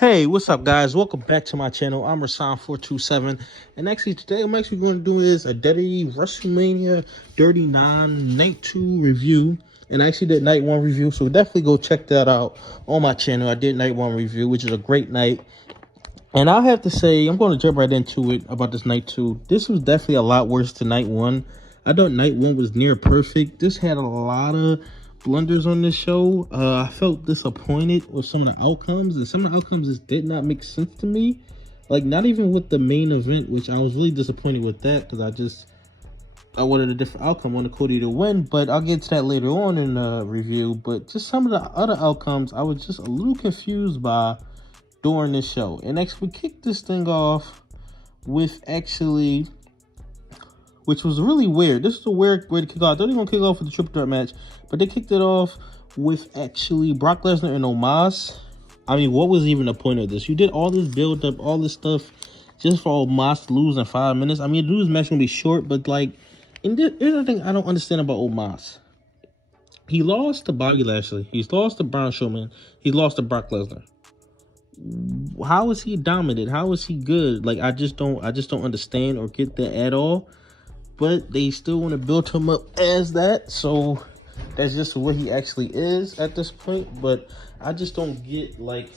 Hey, what's up, guys? Welcome back to my channel. I'm Rasan427, and actually today I'm actually going to do is a WWE Wrestlemania 39 Night 2 review, and I actually did Night 1 review, so definitely go check that out on my channel. I did Night 1 review, which is a great night, and I'll have to say, I'm going to jump right into it about this Night 2. This was definitely a lot worse than Night 1. I thought Night 1 was near perfect. This had a lot of blunders on this show. I felt disappointed with some of the outcomes, and some of the outcomes just did not make sense to me. Like, not even with the main event, which I was really disappointed with that, because I wanted a different outcome. I wanted Cody to win, but I'll get to that later on in the review. But just some of the other outcomes, I was just a little confused by during this show. And actually, we kicked this thing off with actually, which was really weird. This is a weird way to kick off. They're going to kick off with the triple threat match, but they kicked it off with actually Brock Lesnar and Omos. I mean, what was even the point of this? You did all this build up, all this stuff, just for Omos to lose in 5 minutes. I mean, the match gonna be short, but like, and here's the thing I don't understand about Omos. He lost to Bobby Lashley. He's lost to Braun Strowman. He lost to Brock Lesnar. How is he dominant? How is he good? Like, I just don't understand or get that at all. But they still want to build him up as that, so that's just where he actually is at this point. But I just don't get, like,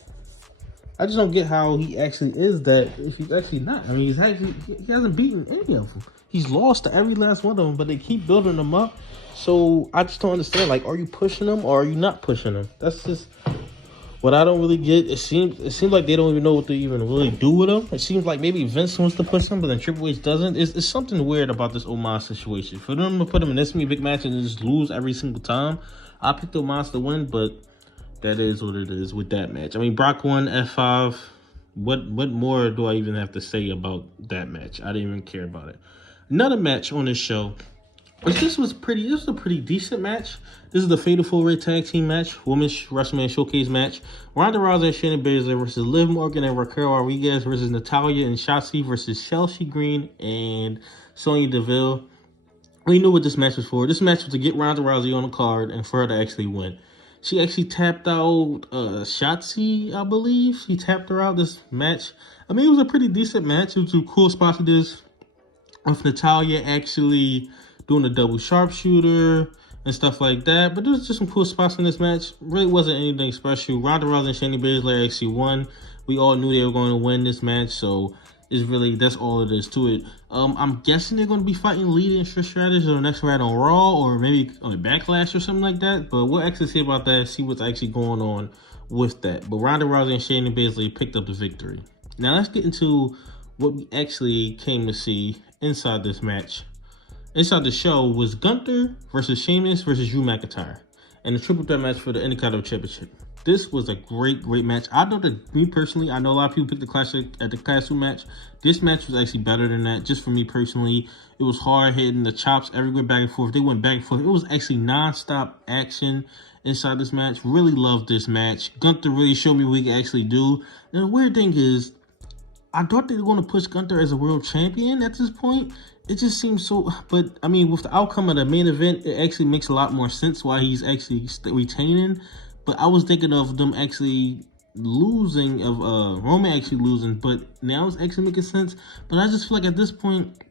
I just don't get how he actually is that if he's actually not. I mean, he hasn't beaten any of them. He's lost to every last one of them, but they keep building him up. So I just don't understand. Like, are you pushing him or are you not pushing him? That's just what I don't really get. It seems like they don't even know what to even really do with him. It seems like maybe Vince wants to push him, but then Triple H doesn't. It's something weird about this Omos situation. For them to put him in this many big matches and just lose every single time, I picked Omos to win, but that is what it is with that match. I mean, Brock won F5. What more do I even have to say about that match? I didn't even care about it. Another match on this show. This was a pretty decent match. This is the Fatal 4-Way Tag Team match, Women's WrestleMania Showcase match. Ronda Rousey and Shayna Baszler versus Liv Morgan and Raquel Rodriguez versus Natalya and Shotzi versus Chelsea Green and Sonya Deville. We knew what this match was for. This match was to get Ronda Rousey on the card and for her to actually win. She actually tapped out Shotzi, I believe. She tapped her out this match. I mean, it was a pretty decent match. It was a cool spot for this, with Natalya actually doing a double sharpshooter and stuff like that. But there was just some cool spots in this match. Really wasn't anything special. Ronda Rousey and Shayna Baszler actually won. We all knew they were going to win this match, so that's all it is to it. I'm guessing they're going to be fighting Lita and Trish Stratus on the next night on Raw, or maybe on Backlash or something like that. But we'll actually see about that, see what's actually going on with that. But Ronda Rousey and Shayna Baszler picked up the victory. Now let's get into what we actually came to see inside this match. Inside the show was Gunther versus Sheamus versus Drew McIntyre, and the triple threat match for the Intercontinental Championship. This was a great match. I know that, me personally, I know a lot of people picked the Classic at the Class 2 match. This match was actually better than that. Just for me personally, it was hard hitting, the chops everywhere back and forth. They went back and forth. It was actually non-stop action inside this match. Really loved this match. Gunther really showed me what he can actually do. And the weird thing is, I thought they were going to push Gunther as a world champion at this point. It just seems so, but I mean, with the outcome of the main event, it actually makes a lot more sense why he's actually retaining. But I was thinking of them actually losing, of Roman actually losing, but now it's actually making sense. But I just feel like at this point,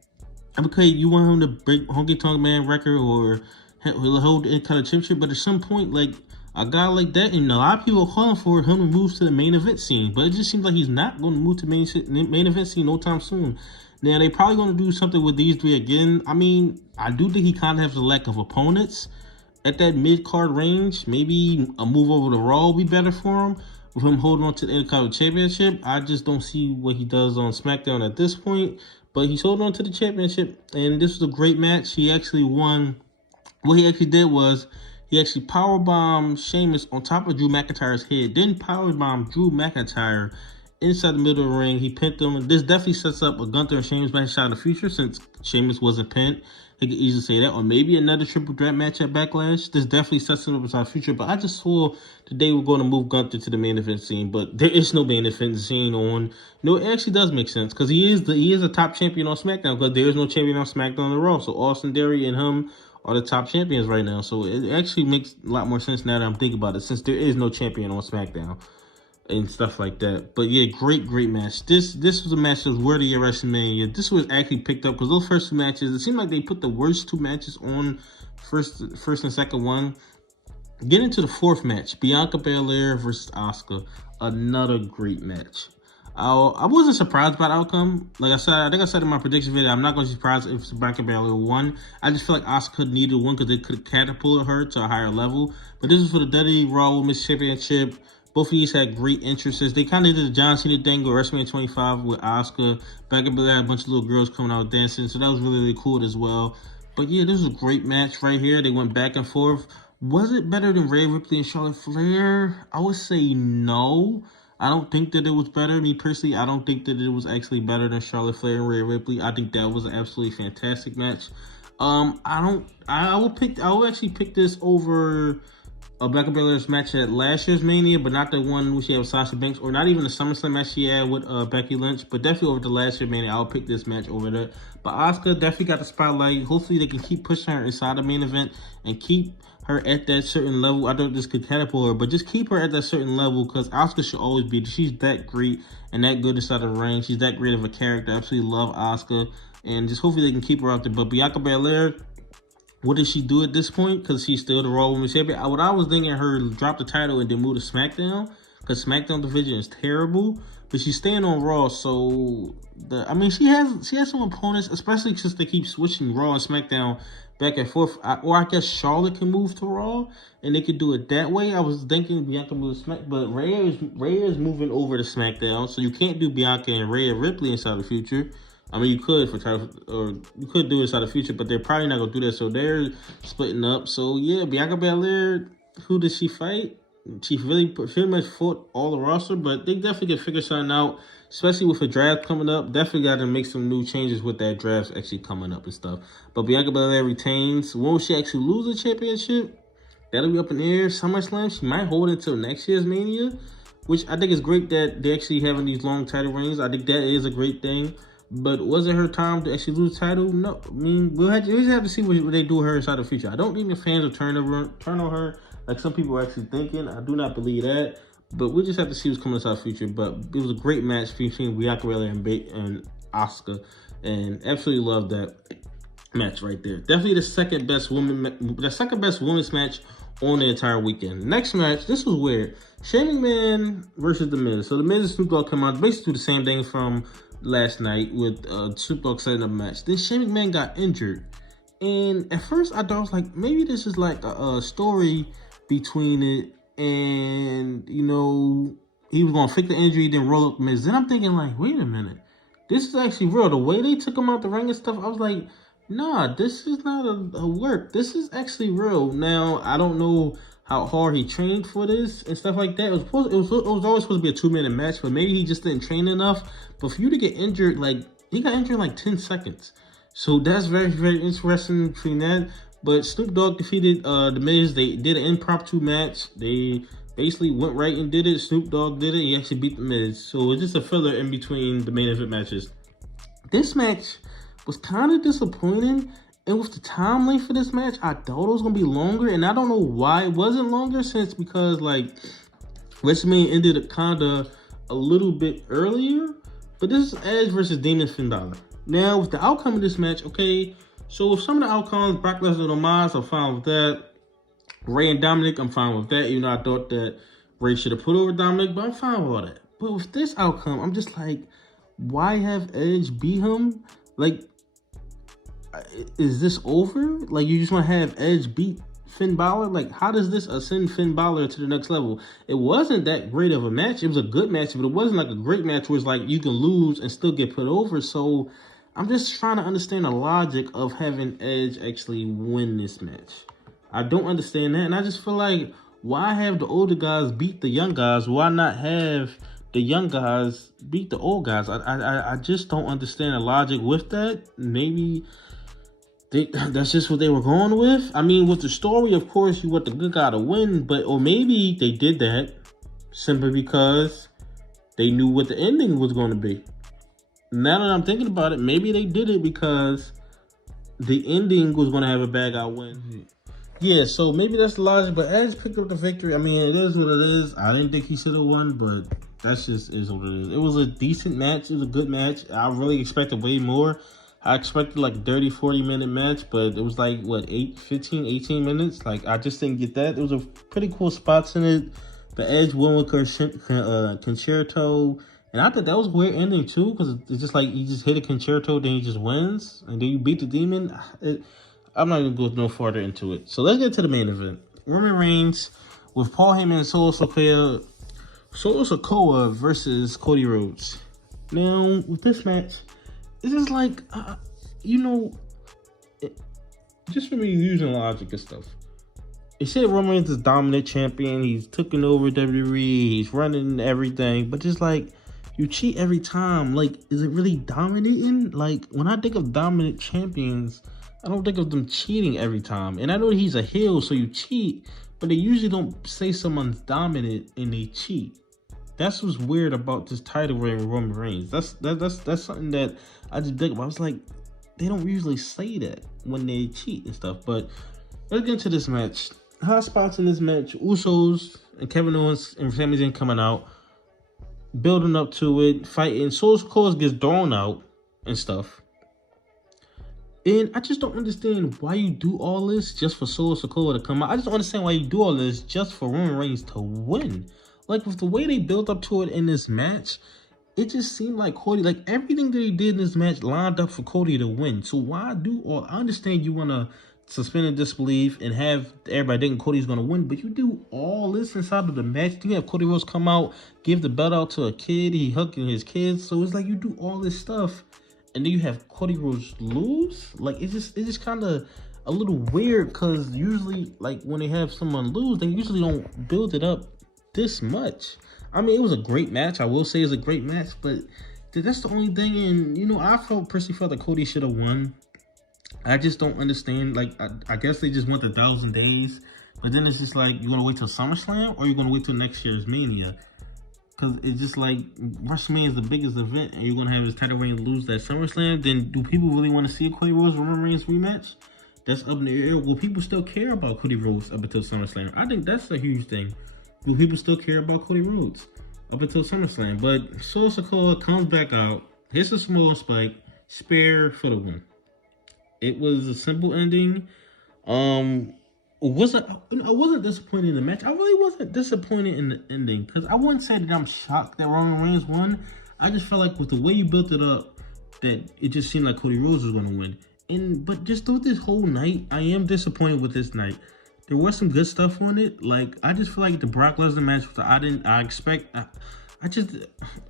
okay, you want him to break Honky Tonk Man record or hold any kind of championship, but at some point, like, a guy like that, and a lot of people are calling for him to move to the main event scene, but it just seems like he's not going to move to main event scene no time soon. Now, they're probably going to do something with these three again. I mean, I do think he kind of has a lack of opponents at that mid-card range. Maybe a move over to Raw will be better for him, with him holding on to the Intercontinental Championship. I just don't see what he does on SmackDown at this point, but he's holding on to the championship, and this was a great match. He actually won. What he actually did was, he actually powerbombed Sheamus on top of Drew McIntyre's head, then powerbombed Drew McIntyre inside the middle of the ring. He pinned them. This definitely sets up a Gunther and Sheamus match out of the future, since Sheamus wasn't pinned. He could easily say that. Or maybe another triple threat match at Backlash. This definitely sets it up as our future. But I just saw today we're going to move Gunther to the main event scene. But there is no main event scene on. No, it actually does make sense, because he is a top champion on SmackDown, because there is no champion on SmackDown and Raw. So Austin Theory and him are the top champions right now. So it actually makes a lot more sense now that I'm thinking about it, since there is no champion on SmackDown. and stuff like that. But yeah, great match. This was a match that was worthy of WrestleMania. This was actually picked up because those first two matches, it seemed like they put the worst two matches on first and second one. Get into the fourth match, Bianca Belair versus Asuka. Another great match. I wasn't surprised by the outcome. Like I said, I think I said in my prediction video, I'm not going to be surprised if Bianca Belair won. I just feel like Asuka needed one because it could have catapulted her to a higher level. But this is for the WWE Raw Women's Championship. Both of these had great entrances. They kind of did the John Cena thing with WrestleMania 25 with Asuka. Bianca Belair had a bunch of little girls coming out dancing, so that was really cool as well. But yeah, this was a great match right here. They went back and forth. Was it better than Rhea Ripley and Charlotte Flair? I would say no. I don't think that it was better. Me personally, I don't think that it was actually better than Charlotte Flair and Rhea Ripley. I think that was an absolutely fantastic match. I will actually pick this over Bianca Belair's match at last year's Mania, but not the one which she had with Sasha Banks, or not even the SummerSlam match she had with Becky Lynch, but definitely over the last year's Mania, I'll pick this match over that. But Asuka definitely got the spotlight. Hopefully they can keep pushing her inside the main event and keep her at that certain level. I thought this could catapult her, but just keep her at that certain level because Asuka should always be. She's that great and that good inside the ring. She's that great of a character. I absolutely love Asuka, and just hopefully they can keep her out there. But Bianca Belair, what does she do at this point? Because she's still the Raw Women's Champion. What I was thinking, her drop the title and then move to SmackDown, because SmackDown division is terrible. But she's staying on Raw, so she has some opponents, especially since they keep switching Raw and SmackDown back and forth. Or I guess Charlotte can move to Raw, and they could do it that way. I was thinking Bianca moves to SmackDown, but Rhea is moving over to SmackDown, so you can't do Bianca and Rhea Ripley inside the future. I mean, you could for title, or you could do it inside the future, but they're probably not gonna do that. So they're splitting up. So yeah, Bianca Belair, who did she fight? She pretty much fought all the roster, but they definitely can figure something out, especially with a draft coming up. Definitely got to make some new changes with that draft actually coming up and stuff. But Bianca Belair retains. Won't she actually lose the championship? That'll be up in the air. SummerSlam, she might hold it until next year's Mania, which I think is great that they actually having these long title reigns. I think that is a great thing. But was it her time to actually lose the title? No. I mean, we just have to see what they do with her inside the future. I don't think the fans will turn on her like some people are actually thinking. I do not believe that. But we'll just have to see what's coming inside the future. But it was a great match featuring Bianca Belair and Asuka. And absolutely love that match right there. Definitely the second best women's match on the entire weekend. Next match, this was weird. Shane McMahon versus The Miz. So The Miz and Snoop Dogg come out, basically do the same thing from last night with Snoop Dogg setting up a match. Then Shane McMahon got injured. And at first I thought, I was like, maybe this is like a story between it and, you know, he was going to fix the injury, then roll up the Miz. Then I'm thinking like, wait a minute. This is actually real. The way they took him out the ring and stuff, I was like, nah, this is not a work. This is actually real. Now, I don't know how hard he trained for this and stuff like that. It was always supposed to be a 2-minute match, but maybe he just didn't train enough. But for you to get injured, like, he got injured in like 10 seconds. So that's very, very interesting between that. But Snoop Dogg defeated The Miz. They did an impromptu match. They basically went right and did it. Snoop Dogg did it. He actually beat The Miz. So it's just a filler in between the main event matches. This match was kind of disappointing. And with the time length for this match, I thought it was going to be longer. And I don't know why it wasn't longer, because, like, WrestleMania ended kind of a little bit earlier. But this is Edge versus Demon Finn Balor. Now, with the outcome of this match, okay, so with some of the outcomes, Brock Lesnar and Omos, I'm fine with that. Ray and Dominic, I'm fine with that. Even though I thought that Ray should have put over Dominic, but I'm fine with all that. But with this outcome, I'm just like, why have Edge beat him? Like, is this over? Like, you just want to have Edge beat Finn Balor? Like, how does this ascend Finn Balor to the next level? It wasn't that great of a match. It was a good match, but it wasn't like a great match where it's like you can lose and still get put over. So I'm just trying to understand the logic of having Edge actually win this match. I don't understand that. And I just feel like, why have the older guys beat the young guys? Why not have the young guys beat the old guys? I just don't understand the logic with that. Maybe that's just what they were going with. I mean, with the story, of course, you want the good guy to win, or maybe they did that simply because they knew what the ending was going to be. Now that I'm thinking about it, maybe they did it because the ending was going to have a bad guy win. Yeah, so maybe that's the logic, but Edge picked up the victory. I mean, it is what it is. I didn't think he should have won, but That's just is what it is. It was a decent match. It was a good match. I really expected way more. I expected like a 30, 40-minute match, but it was like, what, 15, 18 minutes? Like, I just didn't get that. There was a pretty cool spots in it. The Edge won with Concerto. And I thought that was a weird ending, too, because it's just like you just hit a Concerto, then he just wins, and then you beat the Demon. I'm not going to go no farther into it. So let's get to the main event. Roman Reigns with Paul Heyman and Solo Sikoa versus Cody Rhodes. Now, with this match, it's just like, just for me using logic and stuff. They said Roman Reigns is dominant champion. He's taking over WWE. He's running everything. But just like, you cheat every time. Like, is it really dominating? Like, when I think of dominant champions, I don't think of them cheating every time. And I know he's a heel, so you cheat. But they usually don't say someone's dominant and they cheat. That's what's weird about this title reign with Roman Reigns. That's something that I just think about. I was like, they don't usually say that when they cheat and stuff. But let's get into this match. Hot spots in this match: Usos and Kevin Owens and Sami Zayn coming out, building up to it, fighting. Solo Sikoa gets thrown out and stuff. And I just don't understand why you do all this just for Solo Sikoa to come out. I just don't understand why you do all this just for Roman Reigns to win. Like, with the way they built up to it in this match, it just seemed like Cody, like, everything that he did in this match lined up for Cody to win. So why do all... I understand you want to suspend the disbelief and have everybody thinking Cody's going to win, but you do all this inside of the match. You have Cody Rhodes come out, give the belt out to a kid, he hugging his kids. So it's like you do all this stuff, and then you have Cody Rhodes lose. Like, it's just kind of a little weird, because usually, like, when they have someone lose, they usually don't build it up this much. I mean, it was a great match. I will say it's a great match, but that's the only thing. And, I personally felt that Cody should have won. I just don't understand. Like, I guess they just went 1,000 days, but then it's just like, you're going to wait till SummerSlam, or you're going to wait till next year's Mania? Because it's just like, WrestleMania is the biggest event, and you're going to have his title reign lose that SummerSlam. Then do people really want to see a Cody Rhodes Roman Reigns rematch? That's up in the air. Will people still care about Cody Rhodes up until SummerSlam? I think that's a huge thing. Will people still care about Cody Rhodes up until SummerSlam? But Solo Sikoa comes back out, hits a small spike, spare for the win. It was a simple ending. I wasn't disappointed in the match. I really wasn't disappointed in the ending, because I wouldn't say that I'm shocked that Roman Reigns won. I just felt like with the way you built it up, that it just seemed like Cody Rhodes was going to win. But just through this whole night, I am disappointed with this night. There was some good stuff on it. Like, I just feel like the Brock Lesnar match,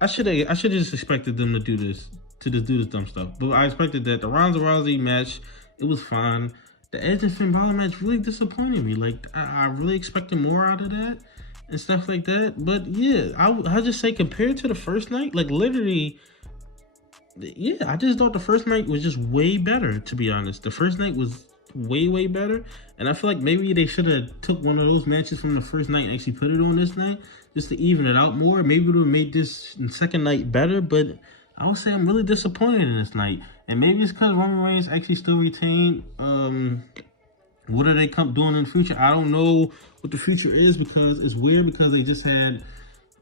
I should have just expected them to do this dumb stuff. But I expected that. The Ronda Rousey match, it was fine. The Edge and Finn Balor match really disappointed me. Like, I really expected more out of that and stuff like that. But yeah, I just say, compared to the first night, like, literally, yeah, I just thought the first night was just way better, to be honest. The first night was way better, and I feel like maybe they should have took one of those matches from the first night and actually put it on this night just to even it out more. Maybe it would have made this second night better, but I would say I'm really disappointed in this night. And maybe it's because Roman Reigns actually still retained. What are they doing in the future? I don't know what the future is, because it's weird, because they just had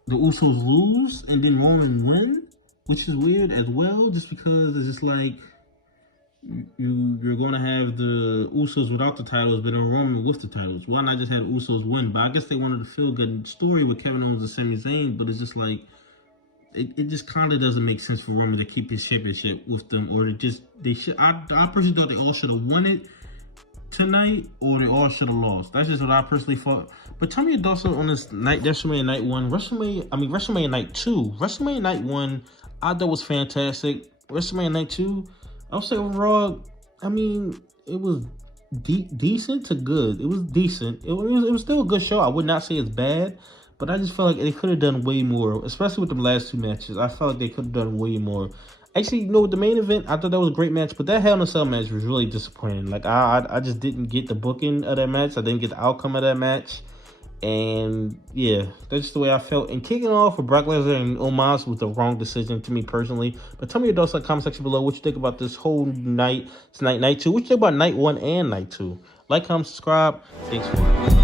the Usos lose and then Roman win, which is weird as well, just because it's just like, you're going to have the Usos without the titles, but then Roman with the titles. Why not just have Usos win? But I guess they wanted a feel-good story with Kevin Owens and Sami Zayn, but it's just like, it just kind of doesn't make sense for Roman to keep his championship with them, or I personally thought they all should have won it tonight, or they all should have lost. That's just what I personally thought. But tell me your thoughts on this night, WrestleMania Night 1, WrestleMania Night 2. WrestleMania Night 1, I thought was fantastic. WrestleMania Night 2, I'll say overall, I mean, it was decent to good. It was decent. It was still a good show. I would not say it's bad, but I just felt like they could have done way more, especially with the last two matches. I felt like they could have done way more. Actually, with the main event, I thought that was a great match, but that Hell in a Cell match was really disappointing. Like, I just didn't get the booking of that match. I didn't get the outcome of that match. And yeah, that's just the way I felt. And kicking off with Brock Lesnar and Omos was the wrong decision to me personally. But tell me your thoughts in the comment section below. What you think about this whole night? It's night 2. What you think about night 1 and night 2? Like, comment, subscribe. Thanks for watching.